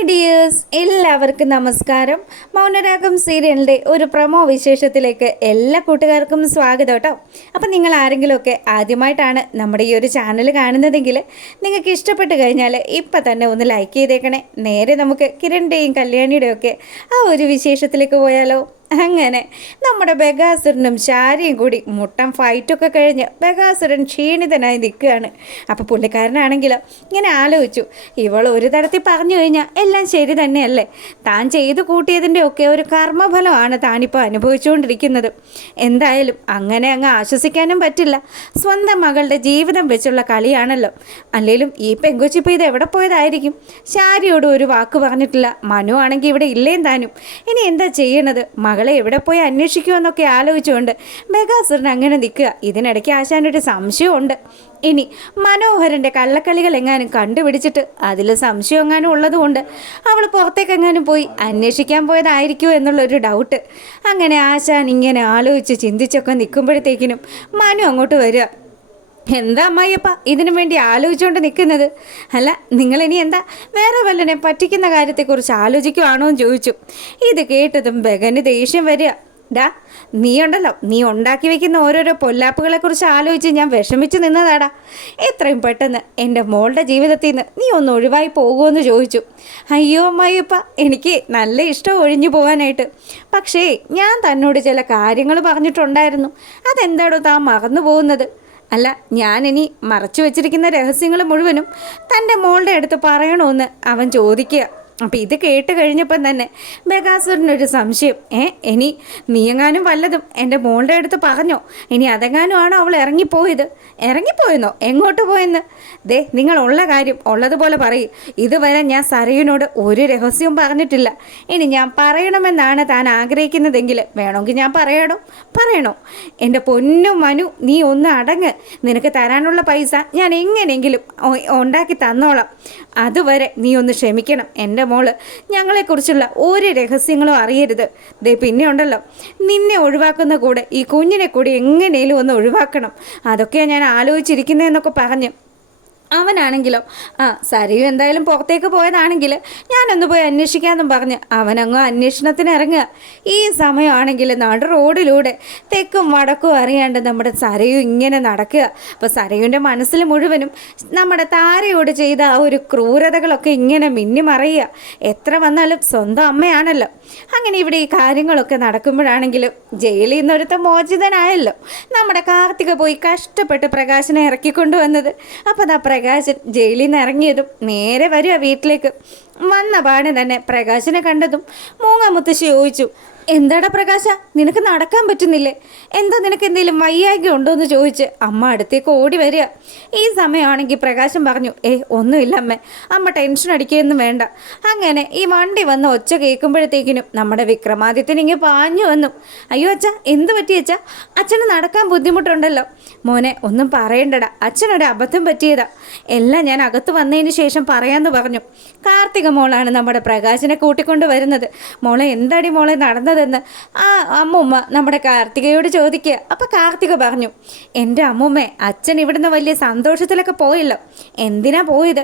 Hi dears, എല്ലാവർക്കും നമസ്കാരം. മൗനരാഗം സീരിയലിൻ്റെ ഒരു പ്രൊമോ വിശേഷത്തിലേക്ക് എല്ലാ കൂട്ടുകാർക്കും സ്വാഗതം കേട്ടോ. അപ്പം നിങ്ങൾ ആരെങ്കിലുമൊക്കെ ആദ്യമായിട്ടാണ് നമ്മുടെ ഈ ഒരു ചാനൽ കാണുന്നതെങ്കിൽ നിങ്ങൾക്ക് ഇഷ്ടപ്പെട്ട് കഴിഞ്ഞാൽ ഇപ്പം തന്നെ ഒന്ന് ലൈക്ക് ചെയ്തേക്കണേ. നേരെ നമുക്ക് കിരണിൻ്റെയും കല്യാണിയുടെയും ഒക്കെ ആ ഒരു വിശേഷത്തിലേക്ക് പോയാലോ. അങ്ങനെ നമ്മുടെ ബഗാസുരനും ശാരിയും കൂടി മുട്ടൻ ഫൈറ്റൊക്കെ കഴിഞ്ഞ് ബഗാസുരൻ ക്ഷീണിതനായി നിൽക്കുകയാണ്. അപ്പോൾ പുള്ളിക്കാരനാണെങ്കിലോ ഇങ്ങനെ ആലോചിച്ചു, ഇവൾ ഒരു തരത്തിൽ പറഞ്ഞു കഴിഞ്ഞാൽ എല്ലാം ശരി തന്നെയല്ലേ, താൻ ചെയ്തു കൂട്ടിയതിൻ്റെ ഒക്കെ ഒരു കർമ്മഫലമാണ് താനിപ്പോൾ അനുഭവിച്ചുകൊണ്ടിരിക്കുന്നത്. എന്തായാലും അങ്ങനെ അങ്ങ് ആശ്വസിക്കാനും പറ്റില്ല. സ്വന്തം മകളുടെ ജീവിതം വെച്ചുള്ള കളിയാണല്ലോ. അല്ലെങ്കിലും ഈ പെങ്കൊച്ചിപ്പോൾ ഇത് എവിടെ പോയതായിരിക്കും? ശാരിയോട് ഒരു വാക്ക് പറഞ്ഞിട്ടില്ല. മനു ആണെങ്കിൽ ഇവിടെ ഇല്ലേം താനും. ഇനി എന്താ ചെയ്യണത്? മകളെ എവിടെ പോയി അന്വേഷിക്കുമെന്നൊക്കെ ആലോചിച്ചുകൊണ്ട് ബഗാസുരൻ അങ്ങനെ നിൽക്കുക. ഇതിനിടയ്ക്ക് ആശാനൊരു സംശയമുണ്ട്. ഇനി മനോഹരൻ്റെ കള്ളക്കളികൾ എങ്ങാനും കണ്ടുപിടിച്ചിട്ട് അതിൽ സംശയം എങ്ങാനും ഉള്ളതുകൊണ്ട് അവൾ പുറത്തേക്ക് എങ്ങാനും പോയി അന്വേഷിക്കാൻ പോയതായിരിക്കുമോ എന്നുള്ളൊരു ഡൗട്ട്. അങ്ങനെ ആശാൻ ഇങ്ങനെ ആലോചിച്ച് ചിന്തിച്ചൊക്കെ നിൽക്കുമ്പോഴത്തേക്കിനും മനു അങ്ങോട്ട് വരിക. എന്താ അമ്മായിയപ്പ ഇതിനു വേണ്ടി ആലോചിച്ചുകൊണ്ട് നിൽക്കുന്നത്? അല്ല, നിങ്ങളിനി എന്താ വേറെ വല്ലനെ പറ്റിക്കുന്ന കാര്യത്തെക്കുറിച്ച് ആലോചിക്കുവാണോ എന്ന് ചോദിച്ചു. ഇത് കേട്ടതും ബഗന് ദേഷ്യം വരിക. നീ ഉണ്ടല്ലോ, നീ ഉണ്ടാക്കി വെക്കുന്ന ഓരോരോ പൊല്ലാപ്പുകളെക്കുറിച്ച് ആലോചിച്ച് ഞാൻ വിഷമിച്ച് നിന്നതാടാ. എത്രയും പെട്ടെന്ന് എൻ്റെ മോളുടെ ജീവിതത്തിൽ നിന്ന് നീ ഒന്ന് ഒഴിവായി പോകുമെന്ന് ചോദിച്ചു. അയ്യോ അമ്മായിയപ്പ, എനിക്ക് നല്ല ഇഷ്ടം ഒഴിഞ്ഞു പോകാനായിട്ട്. പക്ഷേ ഞാൻ തന്നോട് ചില കാര്യങ്ങൾ പറഞ്ഞിട്ടുണ്ടായിരുന്നു. അതെന്താടോ താൻ മറന്നു പോകുന്നത്? അല്ല, ഞാനിനി മറച്ചു വെച്ചിരിക്കുന്ന രഹസ്യങ്ങൾ മുഴുവനും തൻ്റെ മോളുടെ അടുത്ത് പറയണമെന്ന് അവൻ ചോദിക്കുക. അപ്പം ഇത് കേട്ട് കഴിഞ്ഞപ്പം തന്നെ ബഗാസുരനൊരു സംശയം. ഇനി നീയെങ്ങാനും വല്ലതും എൻ്റെ മോളുടെ അടുത്ത് പറഞ്ഞോ? ഇനി അതെങ്ങാനും ആണോ അവൾ ഇറങ്ങിപ്പോയെന്നോ? എങ്ങോട്ട് പോയെന്ന്? നിങ്ങളുള്ള കാര്യം ഉള്ളതുപോലെ പറയും. ഇതുവരെ ഞാൻ സരയുനോട് ഒരു രഹസ്യവും പറഞ്ഞിട്ടില്ല. ഇനി ഞാൻ പറയണമെന്നാണ് താൻ ആഗ്രഹിക്കുന്നതെങ്കിൽ വേണമെങ്കിൽ ഞാൻ പറയണോ? എൻ്റെ പൊന്നും മനു, നീ ഒന്ന് അടങ്ങ്. നിനക്ക് തരാനുള്ള പൈസ ഞാൻ എങ്ങനെയെങ്കിലും ഉണ്ടാക്കി തന്നോളാം. അതുവരെ നീ ഒന്ന് ക്ഷമിക്കണം. എൻ്റെ മോള് ഞങ്ങളെക്കുറിച്ചുള്ള ഒരു രഹസ്യങ്ങളും അറിയരുത്. പിന്നെ ഉണ്ടല്ലോ, നിന്നെ ഒഴിവാക്കുന്ന കൂടെ ഈ കുഞ്ഞിനെ കൂടി എങ്ങനെയും ഒന്ന് ഒഴിവാക്കണം. അതൊക്കെയാണ് ഞാൻ ആലോചിച്ചിരിക്കുന്നതെന്നൊക്കെ പറഞ്ഞ് അവനാണെങ്കിലോ സരയു എന്തായാലും പുറത്തേക്ക് പോയതാണെങ്കിൽ ഞാനൊന്ന് പോയി അന്വേഷിക്കാമെന്നും പറഞ്ഞ് അവനങ്ങ് അന്വേഷണത്തിന് ഇറങ്ങുക. ഈ സമയമാണെങ്കിൽ നടു റോഡിലൂടെ തെക്കും വടക്കും അറിയാണ്ട് നമ്മുടെ സരയു ഇങ്ങനെ നടക്കുക. അപ്പോൾ സരയുവിൻ്റെ മനസ്സിൽ മുഴുവനും നമ്മുടെ താരയോട് ചെയ്ത ആ ഒരു ക്രൂരതകളൊക്കെ ഇങ്ങനെ മിന്നിമറയുക. എത്ര വന്നാലും സ്വന്തം അമ്മയാണല്ലോ. അങ്ങനെ ഇവിടെ ഈ കാര്യങ്ങളൊക്കെ നടക്കുമ്പോഴാണെങ്കിലും ജയിലിൽ നിന്നൊരുത്ത മോചിതനായല്ലോ നമ്മുടെ കാർത്തിക പോയി കഷ്ടപ്പെട്ട് പ്രകാശനെ ഇറക്കിക്കൊണ്ടുവന്നത്. അപ്പോൾ അതാ പ്രകാശൻ ജയിലിൽ നിന്ന് ഇറങ്ങിയതും നേരെ വരിക വീട്ടിലേക്ക്. വന്ന പാടെ തന്നെ പ്രകാശനെ കണ്ടതും മൂങ്ങ മുത്തശ്ശി ചോദിച്ചു, എന്താടാ പ്രകാശ, നിനക്ക് നടക്കാൻ പറ്റുന്നില്ലേ? എന്താ, നിനക്ക് എന്തെങ്കിലും വയ്യായ്ക ഉണ്ടോ എന്ന് ചോദിച്ച് അമ്മ അടുത്തേക്ക് ഓടി വരിക. ഈ സമയമാണെങ്കിൽ പ്രകാശം പറഞ്ഞു, ഒന്നുമില്ല അമ്മ, അമ്മ ടെൻഷൻ അടിക്കുകയൊന്നും വേണ്ട. അങ്ങനെ ഈ വണ്ടി വന്ന് ഒച്ച കേൾക്കുമ്പോഴത്തേക്കിനും നമ്മുടെ വിക്രമാദിത്യൻ ഇങ്ങനെ പാഞ്ഞു വന്നു. അയ്യോ അച്ഛ, എന്ത് പറ്റി അച്ഛ? അച്ഛന് നടക്കാൻ ബുദ്ധിമുട്ടുണ്ടല്ലോ. മോനെ, ഒന്നും പറയണ്ടടാ, അച്ഛനൊരു അബദ്ധം പറ്റിയതാ. എല്ലാം ഞാൻ അകത്ത് വന്നതിന് ശേഷം പറയാമെന്ന് പറഞ്ഞു. കാർത്തിക മോളാണ് നമ്മുടെ പ്രകാശനെ കൂട്ടിക്കൊണ്ട് വരുന്നത്. മോളെ, എന്താടി മോളെ നടന്നതെന്ന് ആ അമ്മൂമ്മ നമ്മുടെ കാർത്തികയോട് ചോദിക്കുക. അപ്പം കാർത്തിക പറഞ്ഞു, എൻ്റെ അമ്മൂമ്മേ, അച്ഛൻ ഇവിടുന്ന് വലിയ സന്തോഷത്തിലൊക്കെ പോയല്ലോ. എന്തിനാ പോയത്?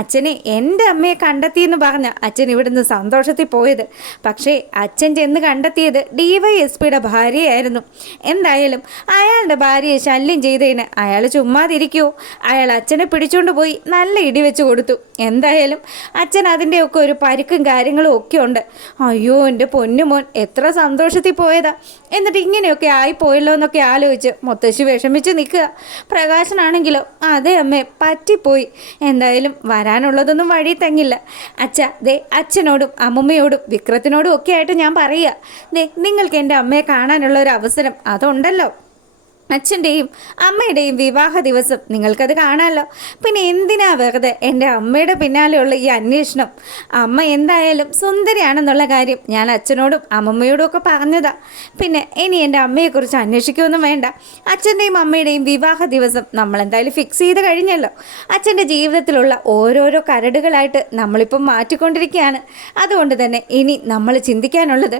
അച്ഛനെ എൻ്റെ അമ്മയെ കണ്ടെത്തിയെന്ന് പറഞ്ഞ അച്ഛൻ ഇവിടുന്ന് സന്തോഷത്തിൽ പോയത്. പക്ഷേ അച്ഛൻ ചെന്ന് കണ്ടെത്തിയത് DYSPയുടെ ഭാര്യയായിരുന്നു. എന്തായാലും അയാളുടെ ഭാര്യയെ ശല്യം ചെയ്തതിന് അയാൾ ചുമ്മാതിരിക്കുമോ? അയാൾ അച്ഛനെ പിടിച്ചുകൊണ്ട് പോയി നല്ല ഇടി വെച്ച് കൊടുത്തു. എന്തായാലും അച്ഛൻ അതിൻ്റെയൊക്കെ ഒരു പരിക്കും കാര്യങ്ങളും ഒക്കെ ഉണ്ട്. അയ്യോ എൻ്റെ പൊന്നുമോൻ, എത്ര സന്തോഷത്തിൽ പോയതാ. എന്നിട്ട് ഇങ്ങനെയൊക്കെ ആയിപ്പോയല്ലോ എന്നൊക്കെ ആലോചിച്ച് മുത്തശ്ശി വിഷമിച്ച് നിൽക്കുക. പ്രകാശനാണെങ്കിലോ, അതെ അമ്മേ, പറ്റിപ്പോയി. എന്തായാലും വരാനുള്ളതൊന്നും വഴി തങ്ങില്ല. അച്ഛനോടും അമ്മമ്മയോടും വിക്രത്തിനോടും ഒക്കെ ആയിട്ട് ഞാൻ പറയുക, നിങ്ങൾക്ക് എൻ്റെ അമ്മയെ കാണാനുള്ള ഒരു അവസരം അതുണ്ടല്ലോ. അച്ഛൻ്റെയും അമ്മയുടെയും വിവാഹ ദിവസം നിങ്ങൾക്കത് കാണാമല്ലോ. പിന്നെ എന്തിനാ വെറുതെ എൻ്റെ അമ്മയുടെ പിന്നാലെയുള്ള ഈ അന്വേഷണം? അമ്മ എന്തായാലും സുന്ദരിയാണെന്നുള്ള കാര്യം ഞാൻ അച്ഛനോടും അമ്മമ്മയോടും ഒക്കെ പറഞ്ഞതാ. പിന്നെ ഇനി എൻ്റെ അമ്മയെക്കുറിച്ച് അന്വേഷിക്കുകയൊന്നും വേണ്ട. അച്ഛൻ്റെയും അമ്മയുടെയും വിവാഹ ദിവസം നമ്മളെന്തായാലും ഫിക്സ് ചെയ്ത് കഴിഞ്ഞല്ലോ. അച്ഛൻ്റെ ജീവിതത്തിലുള്ള ഓരോരോ കരടുകളായിട്ട് നമ്മളിപ്പം മാറ്റിക്കൊണ്ടിരിക്കുകയാണ്. അതുകൊണ്ട് തന്നെ ഇനി നമ്മൾ ചിന്തിക്കാനുള്ളത്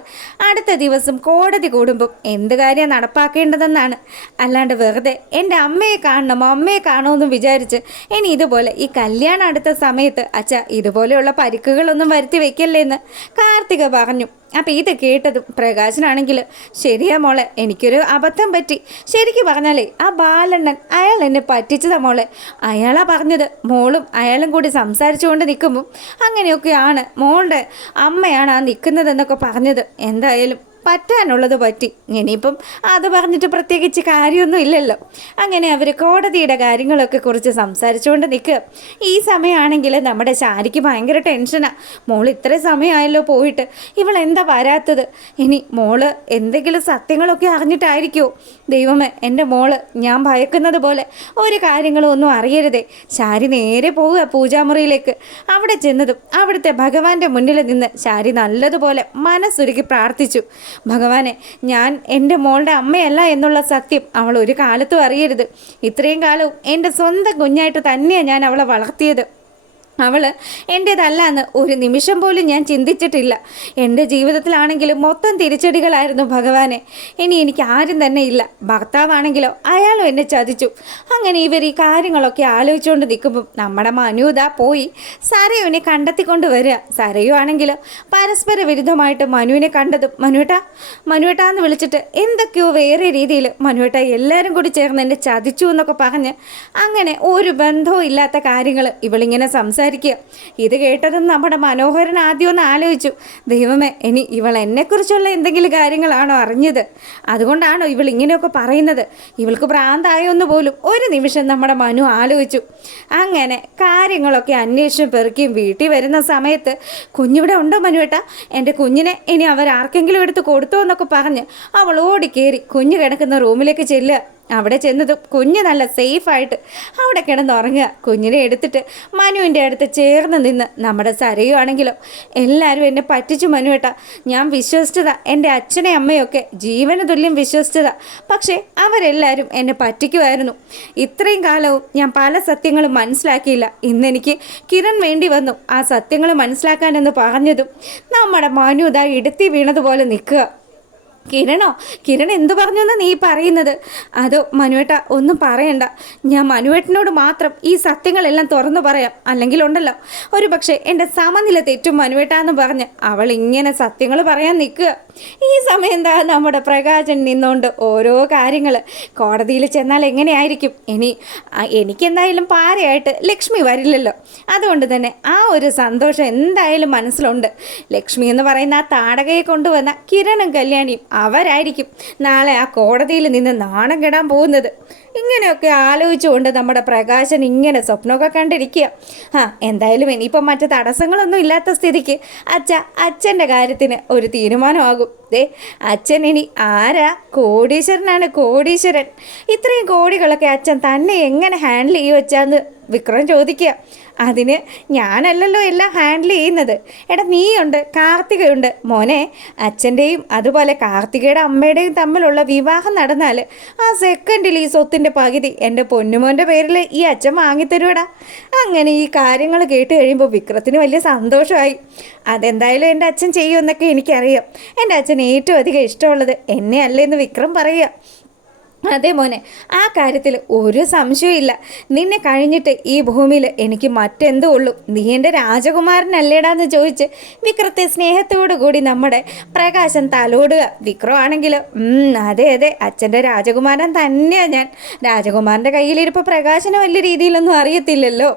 അടുത്ത ദിവസം കോടതി കൂടുമ്പം എന്ത് കാര്യം നടപ്പാക്കേണ്ടതെന്നാണ്. അല്ലാണ്ട് വെറുതെ എൻ്റെ അമ്മയെ കാണണം അമ്മയെ കാണുമെന്ന് വിചാരിച്ച് ഇനി ഇതുപോലെ ഈ കല്യാണം അടുത്ത സമയത്ത് അച്ഛ ഇതുപോലെയുള്ള പരിക്കുകളൊന്നും വരുത്തി വെക്കല്ലേ എന്ന് കാർത്തിക പറഞ്ഞു. അപ്പം ഇത് കേട്ടതും പ്രകാശനാണെങ്കിൽ ശരിയാ മോളെ, എനിക്കൊരു അബദ്ധം പറ്റി. ശരിക്കും പറഞ്ഞാലേ ആ ബാലണ്ണൻ അയാൾ എന്നെ പറ്റിച്ചതാ മോളെ. അയാളാ പറഞ്ഞത്. മോളും അയാളും കൂടി സംസാരിച്ചുകൊണ്ട് നിൽക്കുമ്പം അങ്ങനെയൊക്കെയാണ് മോളുടെ അമ്മയാണ് ആ നിൽക്കുന്നതെന്നൊക്കെ പറഞ്ഞത്. എന്തായാലും പറ്റാനുള്ളത് പറ്റി. ഇനിയിപ്പം അത് പറഞ്ഞിട്ട് പ്രത്യേകിച്ച് കാര്യമൊന്നും ഇല്ലല്ലോ. അങ്ങനെ അവർ കോടതിയുടെ കാര്യങ്ങളൊക്കെ കുറിച്ച് സംസാരിച്ചുകൊണ്ട് നിൽക്കുക. ഈ സമയമാണെങ്കിൽ നമ്മുടെ ശാരിക്ക് ഭയങ്കര ടെൻഷനാണ്. മോൾ ഇത്രയും സമയമായല്ലോ പോയിട്ട്, ഇവൾ എന്താ വരാത്തത്? ഇനി മോള് എന്തെങ്കിലും സത്യങ്ങളൊക്കെ അറിഞ്ഞിട്ടായിരിക്കുമോ? ദൈവമേ, എൻ്റെ മോള് ഞാൻ ഭയക്കുന്നത് പോലെ ഒരു കാര്യങ്ങളും ഒന്നും അറിയരുതേ. ശാരി നേരെ പോവുക പൂജാമുറിയിലേക്ക്. അവിടെ ചെന്നതും അവിടുത്തെ ഭഗവാന്റെ മുന്നിൽ നിന്ന് ശാരി നല്ലതുപോലെ മനസ്സുരുക്കി പ്രാർത്ഥിച്ചു. ഭഗവാനെ, ഞാൻ എൻ്റെ മോളുടെ അമ്മയല്ല എന്നുള്ള സത്യം അവൾ ഒരു കാലത്തും അറിയരുത്. ഇത്രയും കാലവും എൻ്റെ സ്വന്തം കുഞ്ഞായിട്ട് തന്നെയാണ് ഞാൻ അവളെ വളർത്തിയത്. അവൾ എൻ്റേതല്ല എന്ന് ഒരു നിമിഷം പോലും ഞാൻ ചിന്തിച്ചിട്ടില്ല. എൻ്റെ ജീവിതത്തിലാണെങ്കിലും മൊത്തം തിരിച്ചടികളായിരുന്നു ഭഗവാനെ. ഇനി എനിക്ക് ആരും തന്നെ ഇല്ല. ഭർത്താവാണെങ്കിലോ അയാളും എന്നെ ചതിച്ചു. അങ്ങനെ ഇവർ ഈ കാര്യങ്ങളൊക്കെ ആലോചിച്ചുകൊണ്ട് നിൽക്കുമ്പം നമ്മുടെ മനുദാ പോയി സരയുവിനെ കണ്ടെത്തിക്കൊണ്ട് വരിക. സരയു ആണെങ്കിലോ പരസ്പര വിരുദ്ധമായിട്ട് മനുവിനെ കണ്ടതും മനുവേട്ടാന്ന് വിളിച്ചിട്ട് എന്തൊക്കെയോ വേറെ രീതിയിൽ മനുവേട്ട എല്ലാവരും കൂടി ചേർന്ന് എന്നെ ചതിച്ചു എന്നൊക്കെ പറഞ്ഞ് അങ്ങനെ ഒരു ബന്ധവും ഇല്ലാത്ത കാര്യങ്ങൾ ഇവളിങ്ങനെ സംസാരിക്കും. ഇത് കേട്ടതും നമ്മുടെ മനോഹരൻ ആദ്യം ഒന്ന് ആലോചിച്ചു. ദൈവമേ, ഇനി ഇവൾ എന്നെക്കുറിച്ചുള്ള എന്തെങ്കിലും കാര്യങ്ങളാണോ അറിഞ്ഞത്? അതുകൊണ്ടാണോ ഇവൾ ഇങ്ങനെയൊക്കെ പറയുന്നത്? ഇവൾക്ക് ഭ്രാന്തായോന്ന് പോലും ഒരു നിമിഷം നമ്മുടെ മനു ആലോചിച്ചു. അങ്ങനെ കാര്യങ്ങളൊക്കെ അന്വേഷിച്ചും പെറുക്കിയും വീട്ടിൽ വരുന്ന സമയത്ത് കുഞ്ഞിവിടെ ഉണ്ടോ മനുവേട്ടാ? എൻ്റെ കുഞ്ഞിനെ ഇനി അവരാർക്കെങ്കിലും എടുത്ത് കൊടുത്തോ എന്നൊക്കെ പറഞ്ഞ് അവൾ ഓടിക്കേറി കുഞ്ഞ് കിടക്കുന്ന റൂമിലേക്ക് ചെല്ലുക. അവിടെ ചെന്നതും കുഞ്ഞ് നല്ല സേഫായിട്ട് അവിടെ കിടന്നുറങ്ങുക. കുഞ്ഞിനെ എടുത്തിട്ട് മനുവിൻ്റെ അടുത്ത് ചേർന്ന് നിന്ന് നമ്മുടെ സരയുവാണെങ്കിലോ എല്ലാവരും എന്നെ പറ്റിച്ചു മനുവേട്ടാ. ഞാൻ വിശ്വസിച്ചതാ, എൻ്റെ അച്ഛനെ അമ്മയൊക്കെ ജീവന തുല്യം വിശ്വസിച്ചതാ. പക്ഷേ അവരെല്ലാവരും എന്നെ പറ്റിക്കുമായിരുന്നു. ഇത്രയും കാലവും ഞാൻ പല സത്യങ്ങളും മനസ്സിലാക്കിയില്ല. ഇന്നെനിക്ക് കിരൺ വേണ്ടി വന്നു ആ സത്യങ്ങൾ മനസ്സിലാക്കാനെന്ന് പറഞ്ഞതും നമ്മുടെ മനു ഇതാ ഇടുത്തി വീണതുപോലെ നിൽക്കുക. കിരൺ എന്തു പറഞ്ഞു എന്ന് നീ പറയുന്നത്? അതോ മനുവേട്ട ഒന്നും പറയണ്ട, ഞാൻ മനുവേട്ടനോട് മാത്രം ഈ സത്യങ്ങളെല്ലാം തുറന്നു പറയാം. അല്ലെങ്കിലുണ്ടല്ലോ ഒരു പക്ഷേ എൻ്റെ സമനില തെറ്റും മനുവേട്ടാന്ന് പറഞ്ഞ് അവൾ ഇങ്ങനെ സത്യങ്ങൾ പറയാൻ നിൽക്കുക. ഈ സമയം എന്താ നമ്മുടെ പ്രകാശൻ നിന്നുകൊണ്ട് ഓരോ കാര്യങ്ങൾ കോടതിയിൽ ചെന്നാൽ എങ്ങനെയായിരിക്കും? എനിക്കെന്തായാലും പാരയായിട്ട് ലക്ഷ്മി വരില്ലല്ലോ. അതുകൊണ്ട് തന്നെ ആ ഒരു സന്തോഷം എന്തായാലും മനസ്സിലുണ്ട്. ലക്ഷ്മി എന്ന് പറയുന്ന ആ താടകയെ കൊണ്ടുവന്ന കിരണും കല്യാണിയും അവരായിരിക്കും നാളെ ആ കോടതിയിൽ നിന്ന് നാണം കെടാൻ പോകുന്നത്. ഇങ്ങനെയൊക്കെ ആലോചിച്ചുകൊണ്ട് നമ്മുടെ പ്രകാശൻ ഇങ്ങനെ സ്വപ്നമൊക്കെ കണ്ടിരിക്കുക. എന്തായാലും ഇനിയിപ്പം മറ്റ് തടസ്സങ്ങളൊന്നും ഇല്ലാത്ത സ്ഥിതിക്ക് അച്ഛൻ്റെ കാര്യത്തിന് ഒരു തീരുമാനമാകും. അച്ഛൻ ഇനി ആരാ? കോടീശ്വരനാണ്, കോടീശ്വരൻ. ഇത്രയും കോടികളൊക്കെ അച്ഛൻ തന്നെ എങ്ങനെ ഹാൻഡിൽ ചെയ്യുവച്ചാന്ന് വിക്രം ചോദിക്കുക. അതിന് ഞാനല്ലല്ലോ എല്ലാം ഹാൻഡിൽ ചെയ്യുന്നത്. എടാ നീയുണ്ട്, കാർത്തികയുണ്ട്. മോനെ, അച്ഛൻ്റെയും അതുപോലെ കാർത്തികയുടെ അമ്മയുടെയും തമ്മിലുള്ള വിവാഹം നടന്നാൽ ആ സെക്കൻഡിൽ ഈ സ്വത്തിൻ്റെ പകുതി എൻ്റെ പൊന്നുമോൻ്റെ പേരിൽ ഈ അച്ഛൻ വാങ്ങിത്തരുവടാ. അങ്ങനെ ഈ കാര്യങ്ങൾ കേട്ട് കഴിയുമ്പോൾ വിക്രത്തിന് വലിയ സന്തോഷമായി. അതെന്തായാലും എൻ്റെ അച്ഛൻ ചെയ്യുമെന്നൊക്കെ എനിക്കറിയാം. എൻ്റെ അച്ഛൻ ഏറ്റവും അധികം ഇഷ്ടമുള്ളത് എന്നെ അല്ലേന്ന് വിക്രം പറയുക. അതെ മോനെ, ആ കാര്യത്തിൽ ഒരു സംശയമില്ല. നിന്നെ കഴിഞ്ഞിട്ട് ഈ ഭൂമിയിൽ എനിക്ക് മറ്റെന്തോ ഉള്ളൂ. നീ എൻ്റെ രാജകുമാരനല്ലേടാന്ന് ചോദിച്ച് വിക്രത്തെ സ്നേഹത്തോടു കൂടി നമ്മുടെ പ്രകാശൻ തലോടുക. വിക്രം ആണെങ്കിലോ അതെ അച്ഛൻ്റെ രാജകുമാരൻ തന്നെയാണ് ഞാൻ. രാജകുമാരൻ്റെ കയ്യിലിരിപ്പോൾ പ്രകാശന് വലിയ രീതിയിലൊന്നും അറിയത്തില്ലല്ലോ.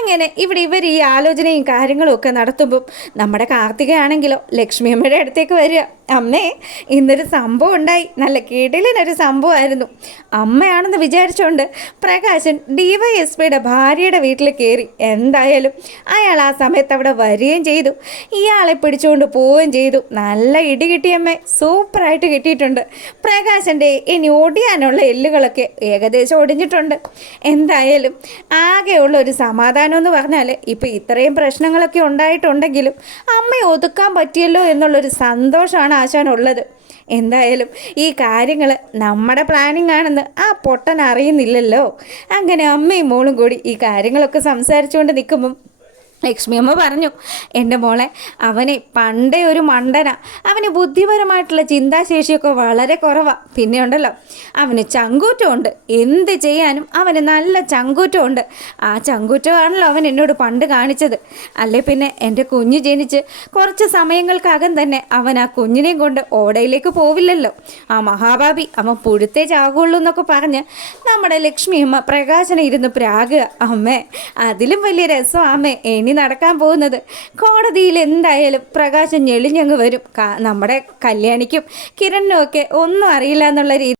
അങ്ങനെ ഇവർ ഈ ആലോചനയും കാര്യങ്ങളും ഒക്കെ നടത്തുമ്പം നമ്മുടെ കാർത്തികയാണെങ്കിലോ ലക്ഷ്മിയമ്മയുടെ അടുത്തേക്ക് വരിക. അമ്മേ, ഇന്നൊരു സംഭവം ഉണ്ടായി. നല്ല കിടിലനൊരു സംഭവമായിരുന്നു. അമ്മയാണെന്ന് വിചാരിച്ചുകൊണ്ട് പ്രകാശൻ DYSPയുടെ ഭാര്യയുടെ വീട്ടിൽ കയറി. എന്തായാലും അയാൾ ആ സമയത്ത് അവിടെ വരികയും ചെയ്തു. ഇയാളെ പിടിച്ചുകൊണ്ട് പോവുകയും ചെയ്തു. നല്ല ഇടി കിട്ടിയമ്മേ, സൂപ്പറായിട്ട് കിട്ടിയിട്ടുണ്ട്. പ്രകാശൻ്റെ ഇനി ഒടിയാനുള്ള എല്ലുകളൊക്കെ ഏകദേശം ഒടിഞ്ഞിട്ടുണ്ട്. എന്തായാലും ആകെയുള്ള ഒരു സമാധാനം എന്ന് പറഞ്ഞാൽ ഇപ്പം ഇത്രയും പ്രശ്നങ്ങളൊക്കെ ഉണ്ടായിട്ടുണ്ടെങ്കിലും അമ്മയെ ഒതുക്കാൻ പറ്റിയല്ലോ എന്നുള്ളൊരു സന്തോഷമാണ് ആശാനുള്ളത്. എന്തായാലും ഈ കാര്യങ്ങൾ നമ്മുടെ പ്ലാനിങ് ആണെന്ന് ആ പൊട്ടൻ അറിയുന്നില്ലല്ലോ. അങ്ങനെ അമ്മയും മോളും കൂടി ഈ കാര്യങ്ങളൊക്കെ സംസാരിച്ചുകൊണ്ട് നിൽക്കുമ്പം ലക്ഷ്മിയമ്മ പറഞ്ഞു, എൻ്റെ മോളെ അവനെ പണ്ടേ ഒരു മണ്ടന, അവന് ബുദ്ധിപരമായിട്ടുള്ള ചിന്താശേഷിയൊക്കെ വളരെ കുറവാണ്. പിന്നെ ഉണ്ടല്ലോ അവന് ചങ്കൂറ്റമുണ്ട്, എന്ത് ചെയ്യാനും അവന് നല്ല ചങ്കൂറ്റമുണ്ട്. ആ ചങ്കൂറ്റമാണല്ലോ അവൻ എന്നോട് പണ്ട് കാണിച്ചത്. അല്ലേ പിന്നെ എൻ്റെ കുഞ്ഞ് ജനിച്ച് കുറച്ച് സമയങ്ങൾക്കകം തന്നെ അവൻ ആ കുഞ്ഞിനെയും കൊണ്ട് ഓടയിലേക്ക് പോവില്ലല്ലോ. ആ മഹാഭാവി അവൻ പുഴുത്തേ ചാകുള്ളൂ എന്നൊക്കെ പറഞ്ഞ് നമ്മുടെ ലക്ഷ്മിയമ്മ പ്രകാശനെ ഇരുന്ന് പ്രാകുക. അമ്മേ, അതിലും വലിയ രസമാമേ ഇനി നടക്കാൻ പോകുന്നത്. കോടതിയിൽ എന്തായാലും പ്രകാശം ഞെളിഞ്ഞങ്ങ് വരും. നമ്മുടെ കല്യാണിക്കും കിരണിനും ഒക്കെ ഒന്നും അറിയില്ല എന്നുള്ള രീതി